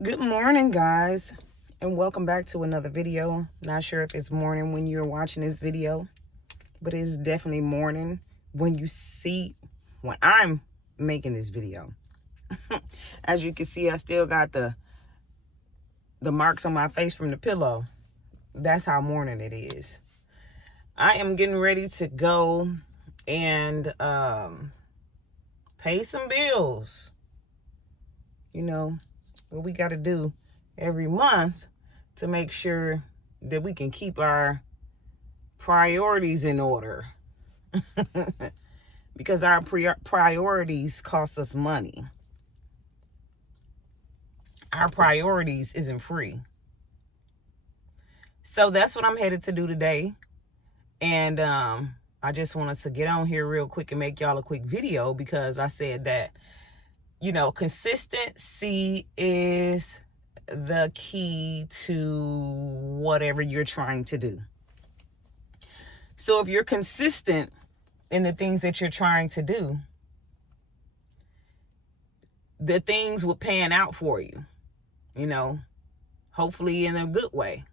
Good morning, guys, and welcome back to another video. Not sure if it's morning when you're watching this video, but it's definitely morning when I'm making this video. As you can see, I still got the marks on my face from the pillow. That's how morning it is. I am getting ready to go and pay some bills. You know what we got to do every month to make sure that we can keep our priorities in order. Because our priorities cost us money. Our priorities isn't free. So that's what I'm headed to do today. And I just wanted to get on here real quick and make y'all a quick video because I said that, consistency is the key to whatever you're trying to do. So if you're consistent in the things that you're trying to do, the things will pan out for you, hopefully in a good way.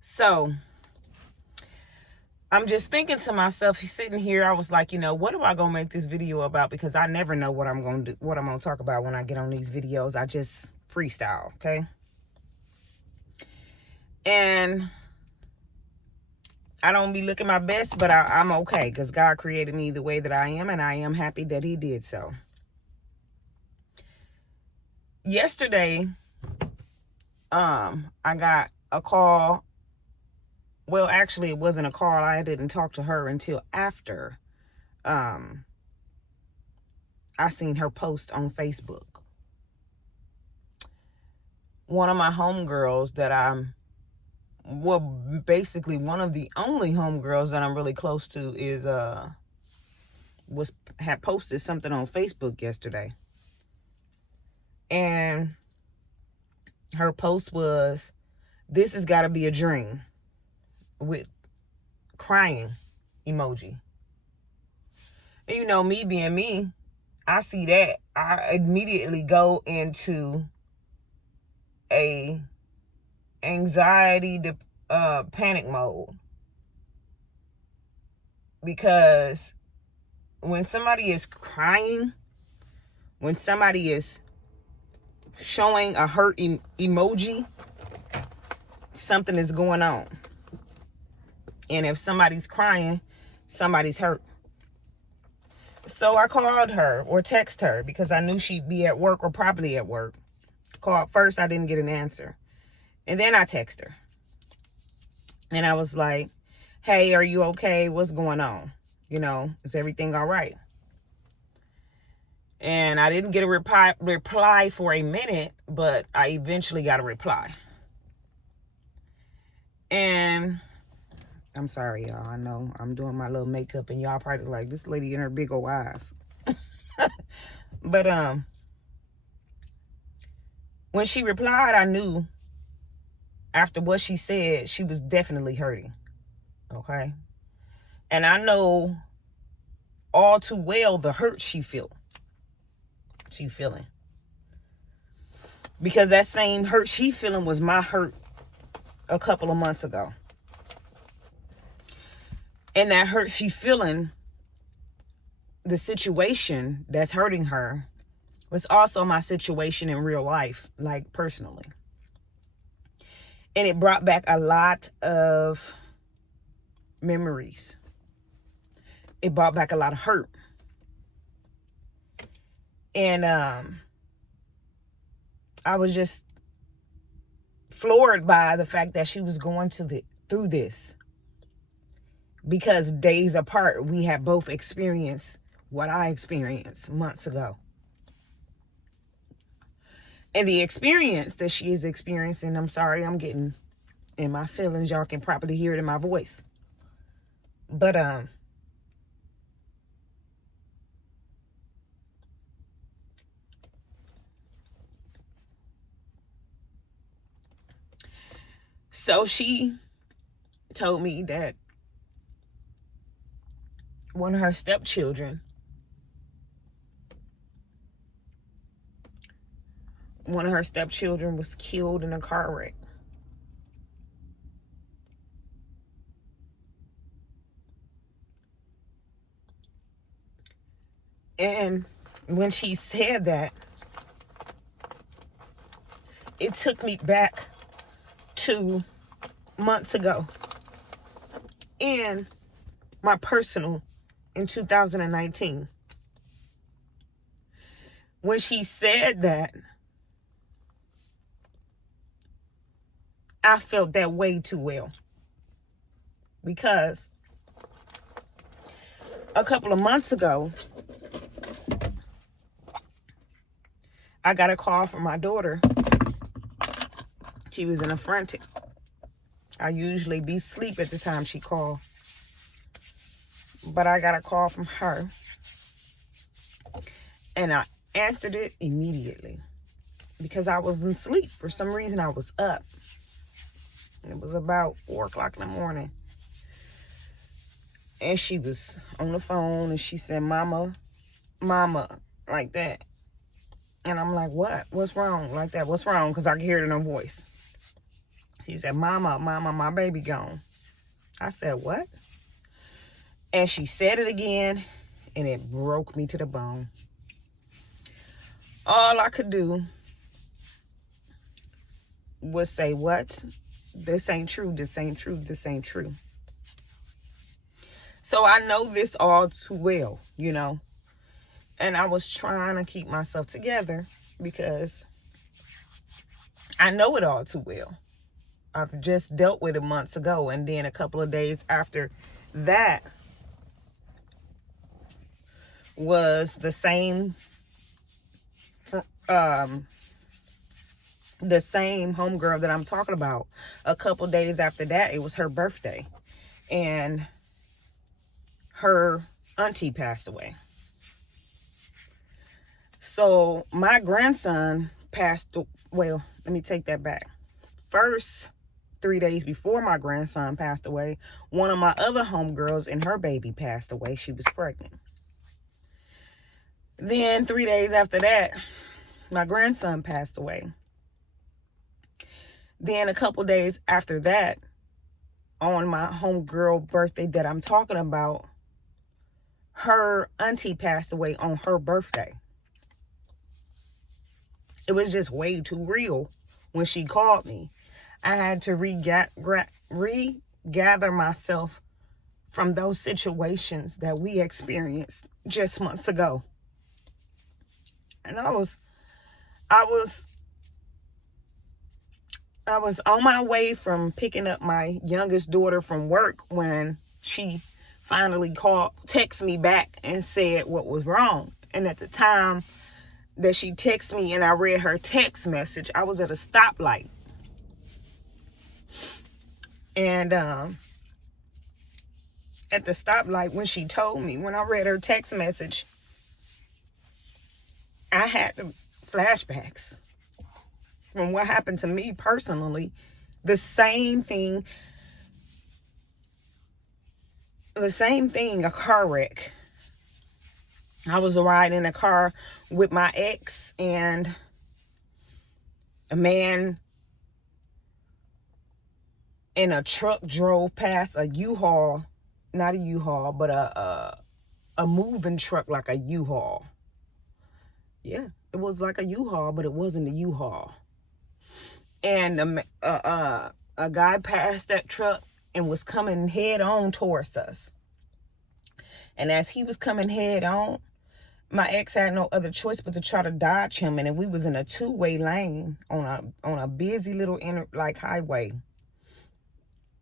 So I'm just thinking to myself, sitting here, I was like, what am I going to make this video about? Because I never know what I'm going to do, what I'm going to talk about when I get on these videos. I just freestyle, okay? And I don't be looking my best, but I'm okay because God created me the way that I am, and I am happy that he did so. Yesterday, I got a call. Well, actually, it wasn't a call. I didn't talk to her until after I seen her post on Facebook. One of my homegirls that basically one of the only homegirls that I'm really close to is had posted something on Facebook yesterday. And her post was, "This has got to be a dream," with crying emoji. And me being me, I see that, I immediately go into a anxiety panic mode, because when somebody is crying, when somebody is showing a hurt emoji, something is going on. And if somebody's crying, somebody's hurt. So I called her or text her because I knew she'd be at work or probably at work. Called first, I didn't get an answer. And then I text her. And I was like, "Hey, are you okay? What's going on? Is everything all right?" And I didn't get a reply for a minute, but I eventually got a reply. And I'm sorry, y'all. I know I'm doing my little makeup and y'all probably like, this lady in her big old eyes. But when she replied, I knew after what she said, she was definitely hurting. Okay? And I know all too well the hurt she feeling. Because that same hurt she feeling was my hurt a couple of months ago. And that hurt she feeling, the situation that's hurting her, was also my situation in real life, like personally. And it brought back a lot of memories. It brought back a lot of hurt. And I was just floored by the fact that she was going through this. Because days apart, we have both experienced what I experienced months ago. And the experience that she is experiencing, I'm sorry, I'm getting in my feelings. Y'all can probably hear it in my voice. But so she told me that one of her stepchildren one of her stepchildren was killed in a car wreck. And when she said that, it took me back to months ago in my personal in 2019. When she said that, I felt that way too well. Because a couple of months ago, I got a call from my daughter. She was in a frantic. I usually be asleep at the time she called. But I got a call from her. And I answered it immediately. Because I was in sleep. For some reason, I was up. It was about 4 o'clock in the morning. And she was on the phone and she said, Mama, like that. And I'm like, what? What's wrong? Like that. What's wrong? Because I could hear it in her voice. She said, Mama, my baby gone. I said, what? And she said it again, and it broke me to the bone. All I could do was say, what? This ain't true. This ain't true. This ain't true. So I know this all too well, you know. And I was trying to keep myself together because I know it all too well. I've just dealt with it months ago. And then a couple of days after that was the same homegirl that I'm talking about. A couple days after that, it was her birthday. And her auntie passed away. So my grandson passed, well, let me take that back. First, 3 days before my grandson passed away, one of my other homegirls and her baby passed away. She was pregnant. Then 3 days after that, my grandson passed away. Then a couple days after that, on my homegirl birthday that I'm talking about, her auntie passed away on her birthday. It was just way too real when she called me. I had to regather myself from those situations that we experienced just months ago. And I was on my way from picking up my youngest daughter from work when she finally texted me back and said what was wrong. And at the time that she texted me and I read her text message, I was at a stoplight. And at the stoplight, when she told me, when I read her text message, I had the flashbacks from what happened to me personally. The same thing, a car wreck. I was riding in a car with my ex, and a man in a truck drove past a U-Haul, not a U-Haul, but a moving truck like a U-Haul. Yeah, it was like a U-Haul, but it wasn't a U-Haul. And a guy passed that truck and was coming head on towards us. And as he was coming head on, my ex had no other choice but to try to dodge him. And we was in a 2-way lane on a busy little highway.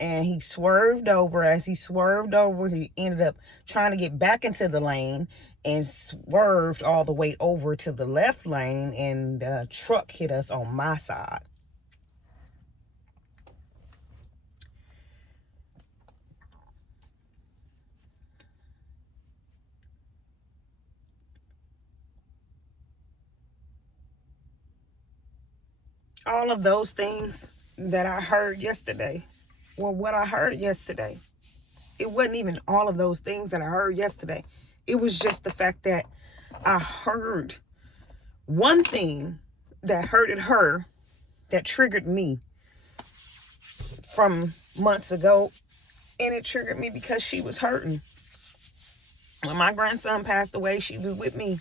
And he swerved over. As he swerved over, he ended up trying to get back into the lane and swerved all the way over to the left lane. And the truck hit us on my side. All of those things that I heard yesterday, or what I heard yesterday, it wasn't even all of those things that I heard yesterday. It was just the fact that I heard one thing that hurted her, that triggered me from months ago. And it triggered me because she was hurting. When my grandson passed away, she was with me.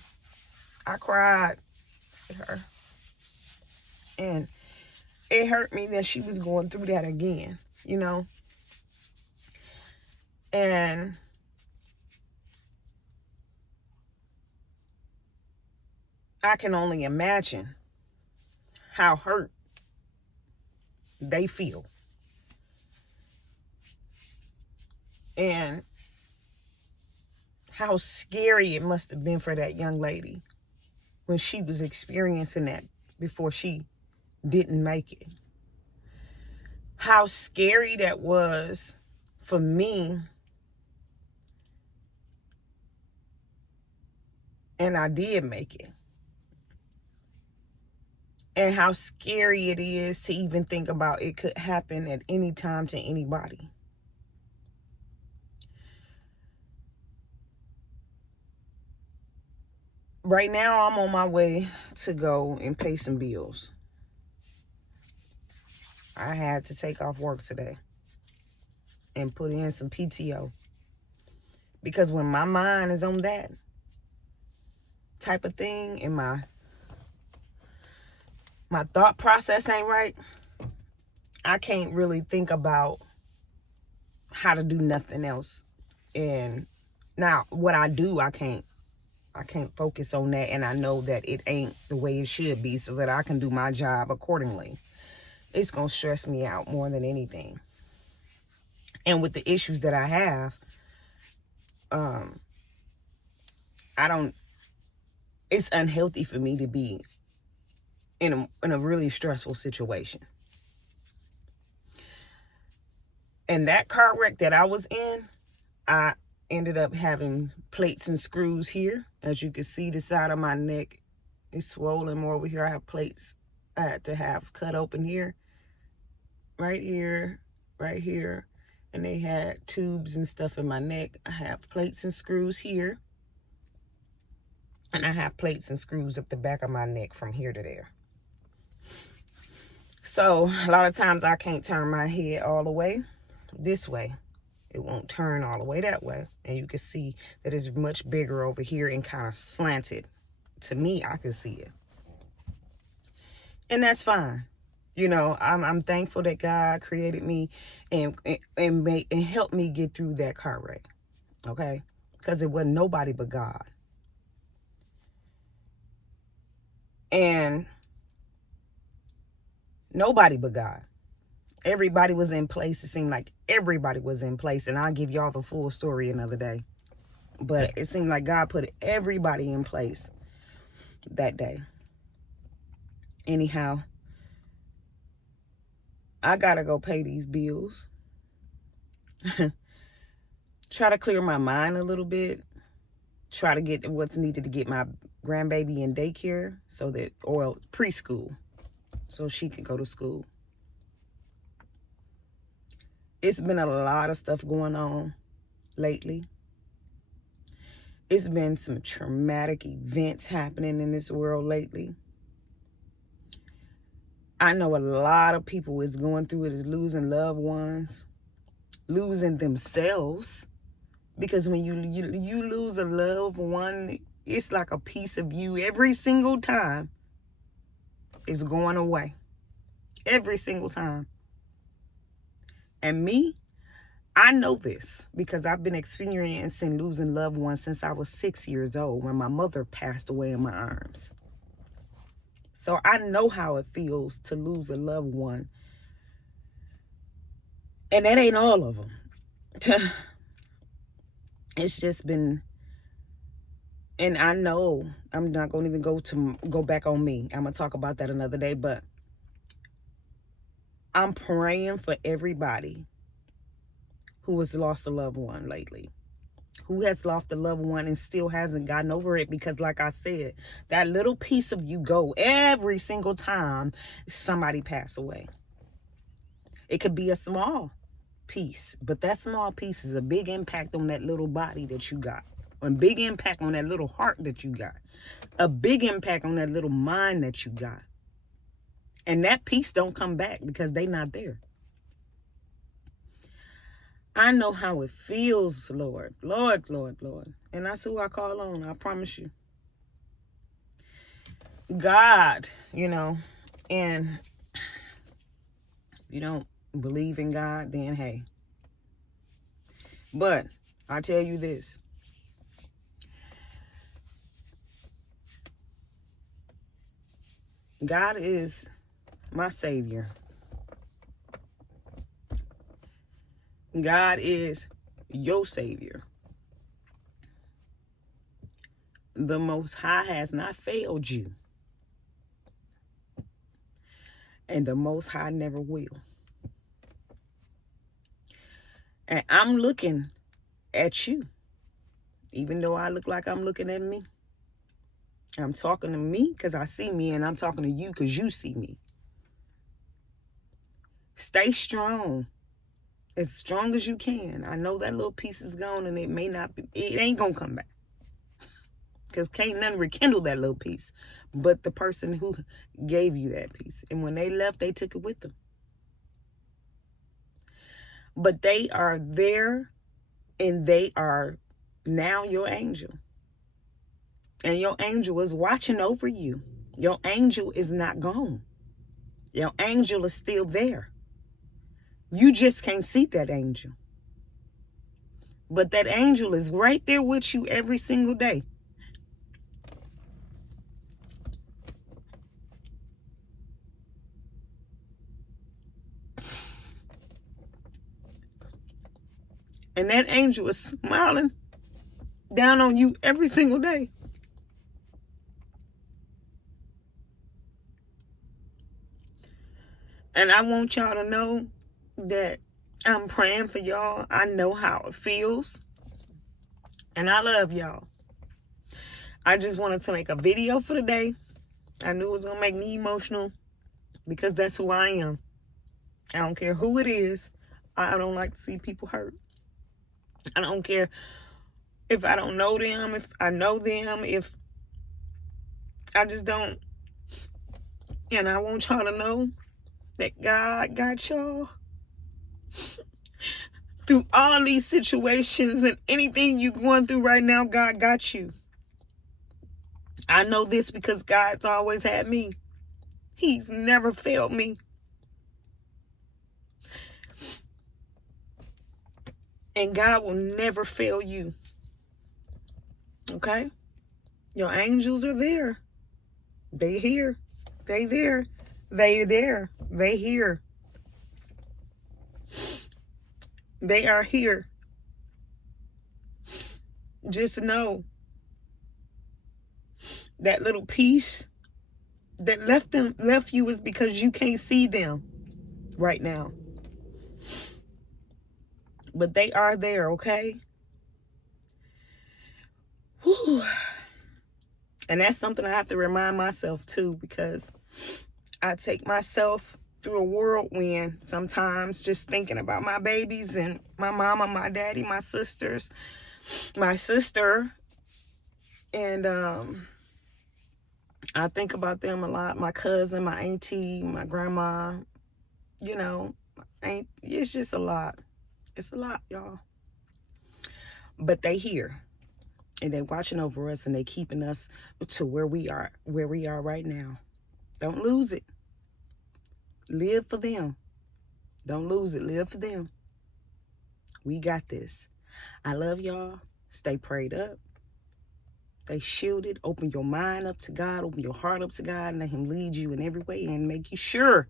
I cried with her. And it hurt me that she was going through that again, you know. And I can only imagine how hurt they feel. And how scary it must have been for that young lady when she was experiencing that before she didn't make it. How scary that was for me. And I did make it. And how scary it is to even think about it could happen at any time to anybody. Right now, I'm on my way to go and pay some bills. I had to take off work today and put in some PTO. Because when my mind is on that type of thing and my thought process ain't right, I can't really think about how to do nothing else. And now what I do, I can't focus on that, and I know that it ain't the way it should be so that I can do my job accordingly. It's going to stress me out more than anything. And with the issues that I have, it's unhealthy for me to be in a really stressful situation. And that car wreck that I was in, I ended up having plates and screws here. As you can see, the side of my neck is swollen more over here. I have plates I had to have cut open here, right here, right here. And they had tubes and stuff in my neck. I have plates and screws here. And I have plates and screws up the back of my neck from here to there. So a lot of times I can't turn my head all the way this way. It won't turn all the way that way. And you can see that it's much bigger over here and kind of slanted. To me, I can see it. And that's fine. You know, I'm thankful that God created me and helped me get through that car wreck. Okay? Because it wasn't nobody but God. And nobody but God. Everybody was in place. It seemed like everybody was in place. And I'll give y'all the full story another day. But it seemed like God put everybody in place that day. Anyhow, I gotta go pay these bills. Try to clear my mind a little bit. Try to get what's needed to get my grandbaby in daycare or preschool, so she could go to school. It's been a lot of stuff going on lately. It's been some traumatic events happening in this world lately. I know a lot of people is going through it, is losing loved ones, losing themselves. Because when you lose a loved one, it's like a piece of you every single time is going away. Every single time. And me, I know this because I've been experiencing losing loved ones since I was 6 years old when my mother passed away in my arms. So I know how it feels to lose a loved one. And that ain't all of them. It's just been, and I know I'm not going to even go back on me. I'm going to talk about that another day, but I'm praying for everybody who has lost a loved one lately, who has lost a loved one and still hasn't gotten over it, because like I said, that little piece of you go every single time somebody pass away. It could be a small piece, but that small piece is a big impact on that little body that you got, a big impact on that little heart that you got, a big impact on that little mind that you got. And that peace don't come back because they not there. I know how it feels, Lord. Lord, Lord, Lord. And that's who I call on, I promise you. God, and if you don't believe in God, then hey. But I tell you this. God is my Savior. God is your Savior. The Most High has not failed you. And the Most High never will. And I'm looking at you. Even though I look like I'm looking at me. I'm talking to me because I see me, and I'm talking to you because you see me. Stay strong. As strong as you can. I know that little piece is gone, and it ain't going to come back. Because can't nothing rekindle that little piece but the person who gave you that piece. And when they left, they took it with them. But they are there, and they are now your angel. And your angel is watching over you. Your angel is not gone. Your angel is still there. You just can't see that angel. But that angel is right there with you every single day. And that angel is smiling down on you every single day. And I want y'all to know that I'm praying for y'all. I know how it feels. And I love y'all. I just wanted to make a video for today. I knew it was going to make me emotional because that's who I am. I don't care who it is. I don't like to see people hurt. I don't care if I don't know them, if I know them, if I just don't. And I want y'all to know that God got y'all through all these situations, and anything you're going through right now, God got you. I know this because God's always had me. He's never failed me. And God will never fail you. Okay? Your angels are there. They here. They there. They there. They here. They are here. Just know that little piece that left you is because you can't see them right now. But they are there, okay? Whew. And that's something I have to remind myself too, because I take myself through a whirlwind sometimes just thinking about my babies and my mama, my daddy, my sisters, my sister. And I think about them a lot. My cousin, my auntie, my grandma, it's just a lot. It's a lot, y'all. But they here. And they watching over us, and they keeping us to where we are right now. Don't lose it. Live for them. Don't lose it. Live for them. We got this. I love y'all. Stay prayed up. Stay shielded. Open your mind up to God. Open your heart up to God, and let him lead you in every way, and make you sure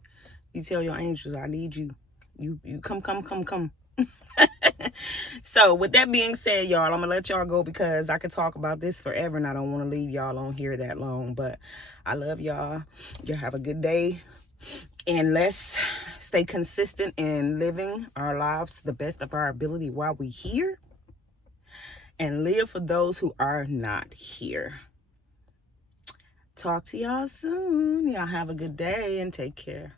you tell your angels, I need you. You come. So with that being said, y'all, I'm gonna let y'all go because I could talk about this forever, and I don't want to leave y'all on here that long. But I love y'all. Y'all have a good day, and let's stay consistent in living our lives to the best of our ability while we here, and live for those who are not here. Talk to y'all soon. Y'all have a good day and take care.